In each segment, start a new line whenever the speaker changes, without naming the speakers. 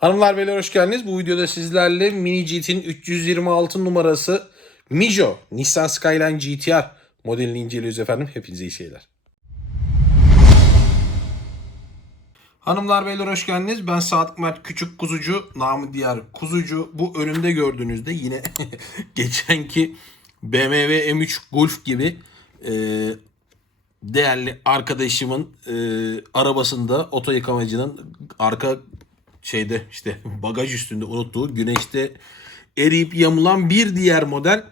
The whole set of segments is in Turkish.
Hanımlar beyler hoş geldiniz. Bu videoda sizlerle Mini GT'nin 326 numarası Mijo Nissan Skyline GTR modelini inceliyoruz efendim. Hepinize iyi seyirler. Hanımlar beyler hoş geldiniz. Ben Sadık Mert Küçük Kuzucu, namı diğer Kuzucu. Bu önümde gördüğünüzde yine geçenki BMW M3 Golf gibi e, değerli arkadaşımın e, arabasında oto yıkamacının arka şeyde işte bagaj üstünde unuttuğu güneşte eriyip yamulan bir diğer model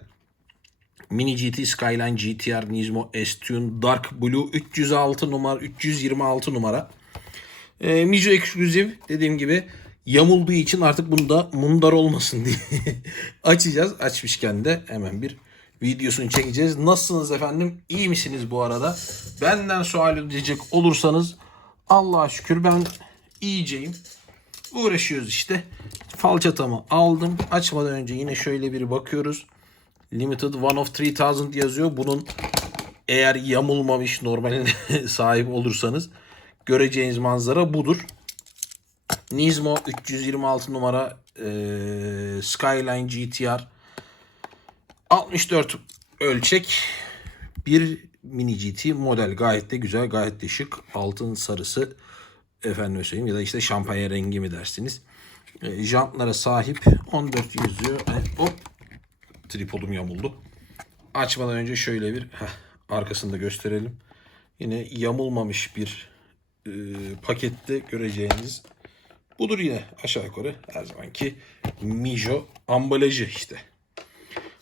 Mini GT Skyline GTR Nismo S-Tune Dark Blue 306 numara 326 numara. E, Mijo Exclusive dediğim gibi yamulduğu için artık bunda mundar olmasın diye açacağız. Açmışken de hemen bir videosunu çekeceğiz. Nasılsınız efendim? İyi misiniz bu arada? Benden sual edecek olursanız Allah'a şükür ben iyiceyim. Uğraşıyoruz işte. Falçatamı aldım. Açmadan önce yine şöyle bir bakıyoruz. Limited One of 3000 yazıyor. Bunun eğer yamulmamış normaline sahip olursanız göreceğiniz manzara budur. Nismo 326 numara eee, Skyline GTR 64 ölçek bir mini GT model gayet de güzel gayet de şık altın sarısı efendim söyleyeyim ya da işte şampanya rengi mi dersiniz e, jantlara sahip 14 yazıyor e, hop tripodum yamuldu açmadan önce şöyle bir heh, arkasını da gösterelim yine yamulmamış bir e, pakette göreceğiniz budur yine aşağı yukarı her zamanki Mijo ambalajı işte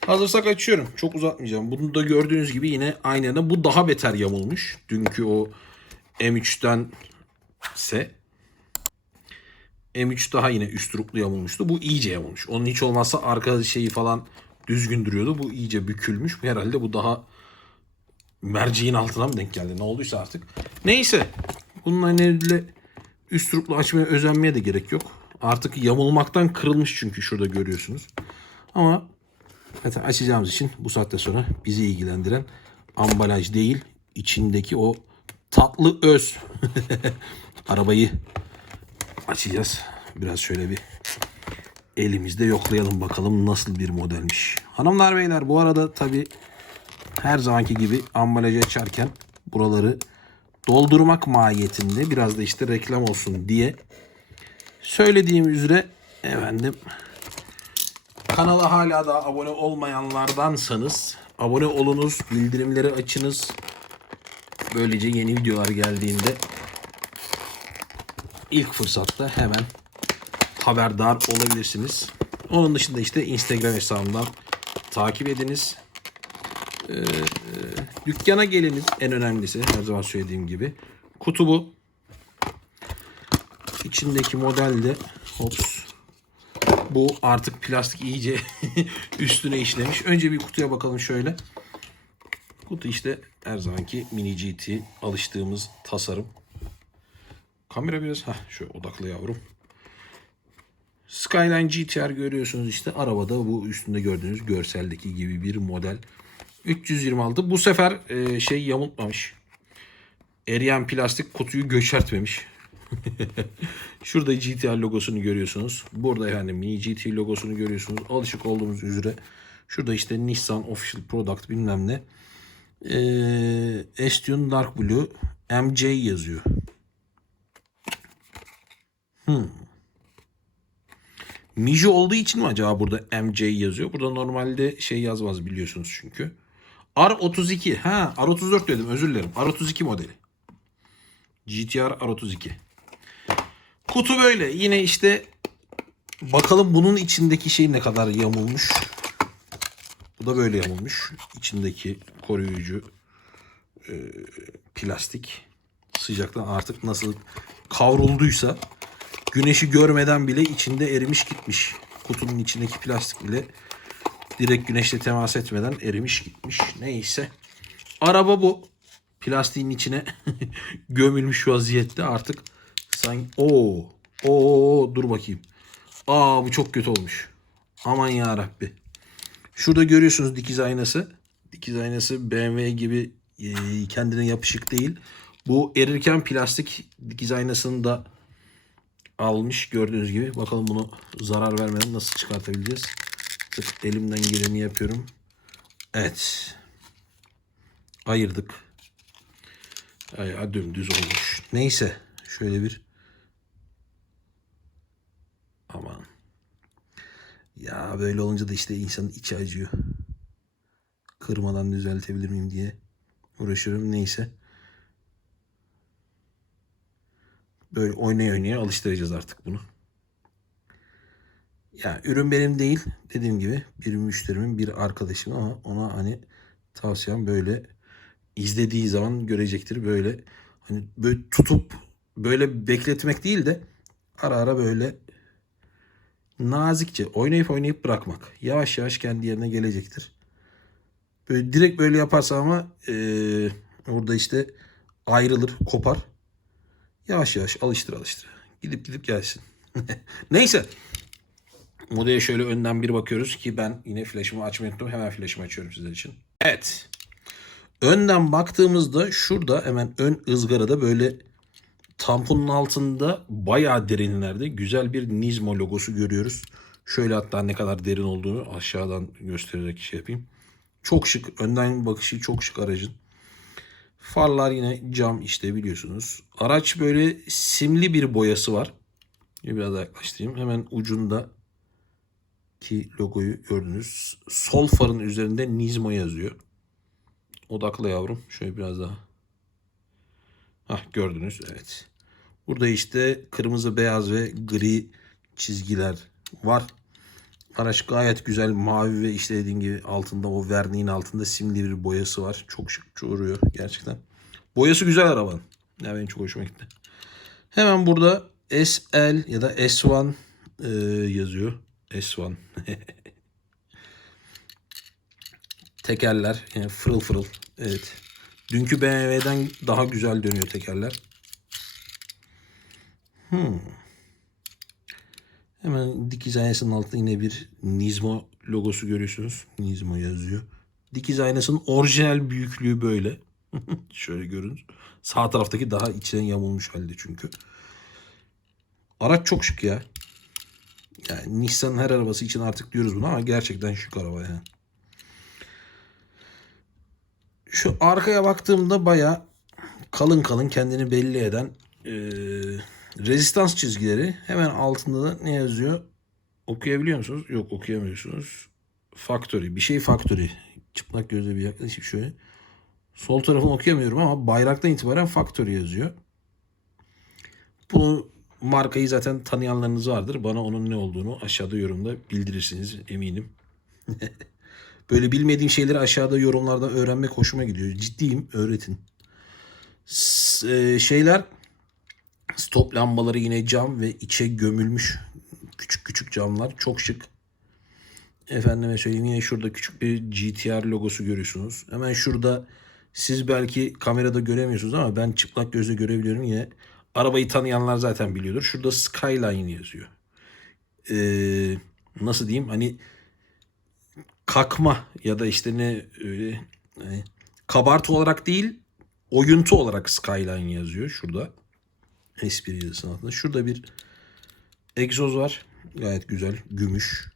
Hazırsak açıyorum. Çok uzatmayacağım. Bunu da gördüğünüz gibi yine aynı Bu daha beter yamulmuş. Dünkü o M3'ten ise M3 daha yine üst ruplu yamulmuştu. Bu iyice yamulmuş. Onun hiç olmazsa arka şeyi falan düzgün duruyordu. Bu iyice bükülmüş. Herhalde bu daha merceğin altına mı denk geldi? Ne olduysa artık. Neyse. Bununla öyle üst ruplu açmaya özenmeye de gerek yok. Artık yamulmaktan kırılmış çünkü şurada görüyorsunuz. Ama Zaten açacağımız için bu saatte sonra bizi ilgilendiren ambalaj değil, içindeki o tatlı öz. Arabayı açacağız. Biraz şöyle bir elimizde yoklayalım bakalım nasıl bir modelmiş. Hanımlar beyler bu arada tabi her zamanki gibi ambalajı açarken buraları doldurmak mahiyetinde biraz da işte reklam olsun diye söylediğim üzere efendim Kanala hala da abone olmayanlardansanız abone olunuz, bildirimleri açınız. Böylece yeni videolar geldiğinde ilk fırsatta hemen haberdar olabilirsiniz. Onun dışında işte Instagram hesabımdan takip ediniz. Ee, dükkana geliniz en önemlisi her zaman söylediğim gibi. Kutu bu. İçindeki model de hops bu artık plastik iyice üstüne işlemiş. Önce bir kutuya bakalım şöyle. Kutu işte her zamanki mini GT alıştığımız tasarım. Kamera biraz ha şöyle odaklı yavrum. Skyline GTR görüyorsunuz işte arabada bu üstünde gördüğünüz görseldeki gibi bir model. 326 bu sefer e, şey yamultmamış. Eriyen plastik kutuyu göçertmemiş. Şurada GTR logosunu görüyorsunuz. Burada efendim mini GT logosunu görüyorsunuz. Alışık olduğumuz üzere. Şurada işte Nissan Official Product bilmem ne. Ee, Dark Blue MJ yazıyor. Hmm. Mijo olduğu için mi acaba burada MJ yazıyor? Burada normalde şey yazmaz biliyorsunuz çünkü. R32. Ha R34 dedim özür dilerim. R32 modeli. GTR R32. Kutu böyle. Yine işte bakalım bunun içindeki şey ne kadar yamulmuş. Bu da böyle yamulmuş. İçindeki koruyucu e, plastik sıcaktan artık nasıl kavrulduysa güneşi görmeden bile içinde erimiş gitmiş. Kutunun içindeki plastik bile direkt güneşle temas etmeden erimiş gitmiş. Neyse. Araba bu. Plastiğin içine gömülmüş vaziyette artık Sanki o o dur bakayım. Aa bu çok kötü olmuş. Aman ya Rabbi. Şurada görüyorsunuz dikiz aynası. Dikiz aynası BMW gibi e, kendine yapışık değil. Bu erirken plastik dikiz aynasını da almış gördüğünüz gibi. Bakalım bunu zarar vermeden nasıl çıkartabileceğiz. Tık, elimden geleni yapıyorum. Evet. Ayırdık. Ay, dümdüz olmuş. Neyse. Şöyle bir Aman. Ya böyle olunca da işte insanın içi acıyor. Kırmadan düzeltebilir miyim diye uğraşıyorum. Neyse. Böyle oynaya oynaya alıştıracağız artık bunu. Ya ürün benim değil. Dediğim gibi bir müşterimin bir arkadaşım ama ona hani tavsiyem böyle izlediği zaman görecektir. Böyle hani böyle tutup böyle bekletmek değil de ara ara böyle nazikçe oynayıp oynayıp bırakmak. Yavaş yavaş kendi yerine gelecektir. Böyle direkt böyle yaparsa ama eee, orada işte ayrılır, kopar. Yavaş yavaş alıştır alıştır. Gidip gidip gelsin. Neyse. Modaya şöyle önden bir bakıyoruz ki ben yine flaşımı açmayı unuttum. Hemen flaşımı açıyorum sizler için. Evet. Önden baktığımızda şurada hemen ön ızgarada böyle tamponun altında bayağı derinlerde güzel bir Nismo logosu görüyoruz. Şöyle hatta ne kadar derin olduğunu aşağıdan göstererek şey yapayım. Çok şık. Önden bakışı çok şık aracın. Farlar yine cam işte biliyorsunuz. Araç böyle simli bir boyası var. Biraz daha yaklaştırayım. Hemen ucunda ki logoyu gördünüz. Sol farın üzerinde Nismo yazıyor. Odakla yavrum. Şöyle biraz daha. Hah gördünüz. Evet. Burada işte kırmızı, beyaz ve gri çizgiler var. Araç gayet güzel mavi ve işte dediğim gibi altında o verniğin altında simli bir boyası var. Çok şık duruyor gerçekten. Boyası güzel arabanın. Ya benim çok hoşuma gitti. Hemen burada SL ya da S1 e, yazıyor. S1. Tekerler yani fırıl fırıl. Evet. Dünkü BMW'den daha güzel dönüyor tekerler. Hmm. Hemen dikiz aynasının altında yine bir Nismo logosu görüyorsunuz. Nismo yazıyor. Dikiz aynasının orijinal büyüklüğü böyle. Şöyle görün. Sağ taraftaki daha içine yamulmuş halde çünkü. Araç çok şık ya. Yani Nissan'ın her arabası için artık diyoruz bunu ama gerçekten şık araba ya. Şu arkaya baktığımda baya kalın kalın kendini belli eden eee, rezistans çizgileri. Hemen altında da ne yazıyor? Okuyabiliyor musunuz? Yok okuyamıyorsunuz. Factory. Bir şey factory. Çıplak gözle bir yaklaşıp şöyle. Sol tarafını okuyamıyorum ama bayraktan itibaren factory yazıyor. Bunu markayı zaten tanıyanlarınız vardır. Bana onun ne olduğunu aşağıda yorumda bildirirsiniz eminim. Böyle bilmediğim şeyleri aşağıda yorumlardan öğrenmek hoşuma gidiyor. Ciddiyim öğretin. S- e, şeyler stop lambaları yine cam ve içe gömülmüş küçük küçük camlar. Çok şık. Efendime söyleyeyim yine şurada küçük bir GTR logosu görüyorsunuz. Hemen şurada siz belki kamerada göremiyorsunuz ama ben çıplak gözle görebiliyorum yine. Arabayı tanıyanlar zaten biliyordur. Şurada Skyline yazıyor. Ee, nasıl diyeyim hani kakma ya da işte ne öyle hani kabartı olarak değil oyuntu olarak Skyline yazıyor şurada. S1 yazısının altında. Şurada bir egzoz var. Gayet güzel. Gümüş.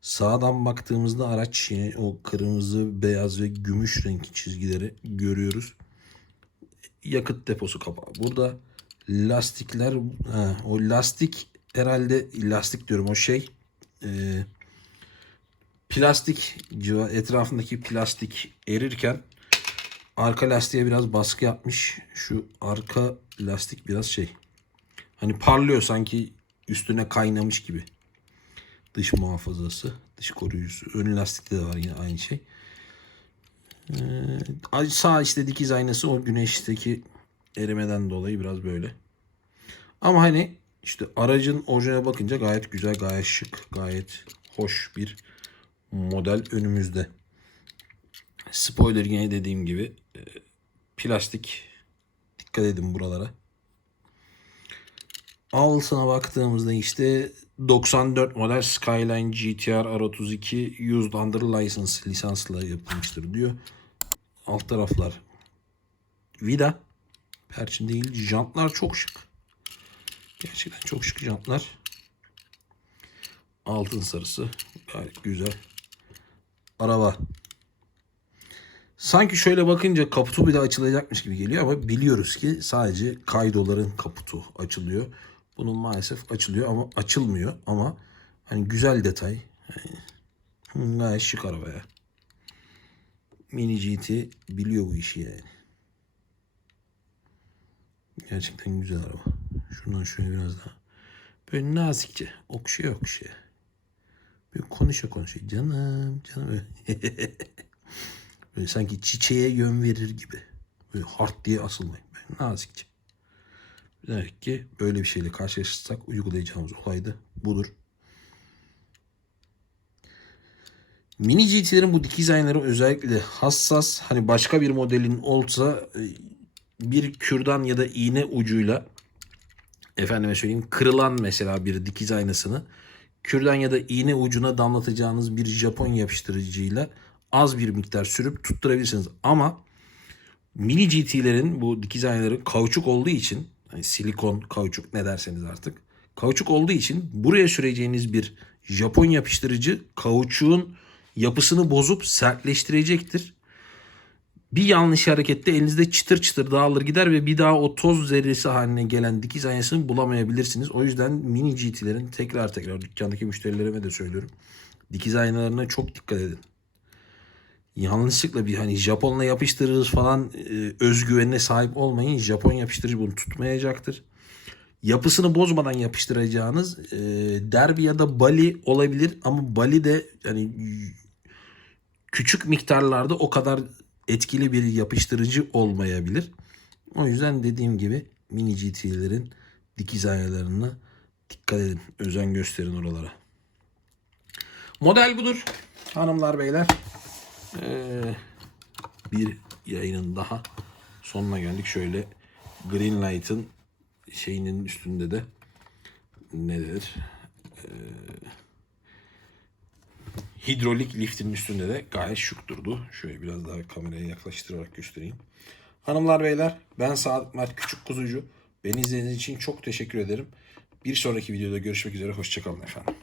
Sağdan baktığımızda araç yine o kırmızı, beyaz ve gümüş renk çizgileri görüyoruz. Yakıt deposu kapağı. Burada lastikler, ha, o lastik herhalde lastik diyorum o şey. e, plastik etrafındaki plastik erirken arka lastiğe biraz baskı yapmış. Şu arka lastik biraz şey. Hani parlıyor sanki üstüne kaynamış gibi. Dış muhafazası, dış koruyucusu. Ön lastikte de var yine aynı şey. Ee, sağ işte dikiz aynası o güneşteki erimeden dolayı biraz böyle. Ama hani işte aracın orijinaline bakınca gayet güzel, gayet şık, gayet hoş bir model önümüzde. Spoiler yine dediğim gibi e, plastik dikkat edin buralara. Altına baktığımızda işte 94 model Skyline GTR R32 used under license lisansla yapılmıştır diyor. Alt taraflar vida. Perçin değil. Jantlar çok şık. Gerçekten çok şık jantlar. Altın sarısı. Gayet güzel. Araba. Sanki şöyle bakınca kaputu bile açılacakmış gibi geliyor ama biliyoruz ki sadece kaydoların kaputu açılıyor. Bunun maalesef açılıyor ama açılmıyor ama hani güzel detay. Yani, gayet şık araba ya. Mini GT biliyor bu işi yani. Gerçekten güzel araba. Şuradan şöyle biraz daha. Böyle nazikçe. Okşuya okşuya. Böyle konuşa konuşa. Canım canım. Böyle, sanki çiçeğe yön verir gibi. Böyle hart diye asılmayın. Böyle nazikçe. Demek ki böyle bir şeyle karşılaşırsak uygulayacağımız olay da budur. Mini GT'lerin bu dikiz aynaları özellikle hassas. Hani başka bir modelin olsa e, bir kürdan ya da iğne ucuyla efendime söyleyeyim kırılan mesela bir dikiz aynasını kürdan ya da iğne ucuna damlatacağınız bir Japon yapıştırıcıyla az bir miktar sürüp tutturabilirsiniz. Ama mini GT'lerin bu dikiz aynaları kauçuk olduğu için hani silikon, kauçuk ne derseniz artık kauçuk olduğu için buraya süreceğiniz bir Japon yapıştırıcı kauçuğun yapısını bozup sertleştirecektir. Bir yanlış harekette elinizde çıtır çıtır dağılır gider ve bir daha o toz zerresi haline gelen dikiz aynasını bulamayabilirsiniz. O yüzden mini GT'lerin tekrar tekrar dükkandaki müşterilerime de söylüyorum. Dikiz aynalarına çok dikkat edin. Yanlışlıkla bir hani Japonla yapıştırırız falan e, özgüvenine sahip olmayın. Japon yapıştırıcı bunu tutmayacaktır. Yapısını bozmadan yapıştıracağınız e, derbi ya da bali olabilir ama bali de hani küçük miktarlarda o kadar etkili bir yapıştırıcı olmayabilir. O yüzden dediğim gibi mini GT'lerin dikiz aynalarına dikkat edin. Özen gösterin oralara. Model budur. Hanımlar beyler. Ee, bir yayının daha sonuna geldik. Şöyle Green Light'ın şeyinin üstünde de nedir? Ee, hidrolik liftin üstünde de gayet şık durdu. Şöyle biraz daha kameraya yaklaştırarak göstereyim. Hanımlar beyler ben Sadık Mert Küçük Kuzucu. Beni izlediğiniz için çok teşekkür ederim. Bir sonraki videoda görüşmek üzere. Hoşçakalın efendim.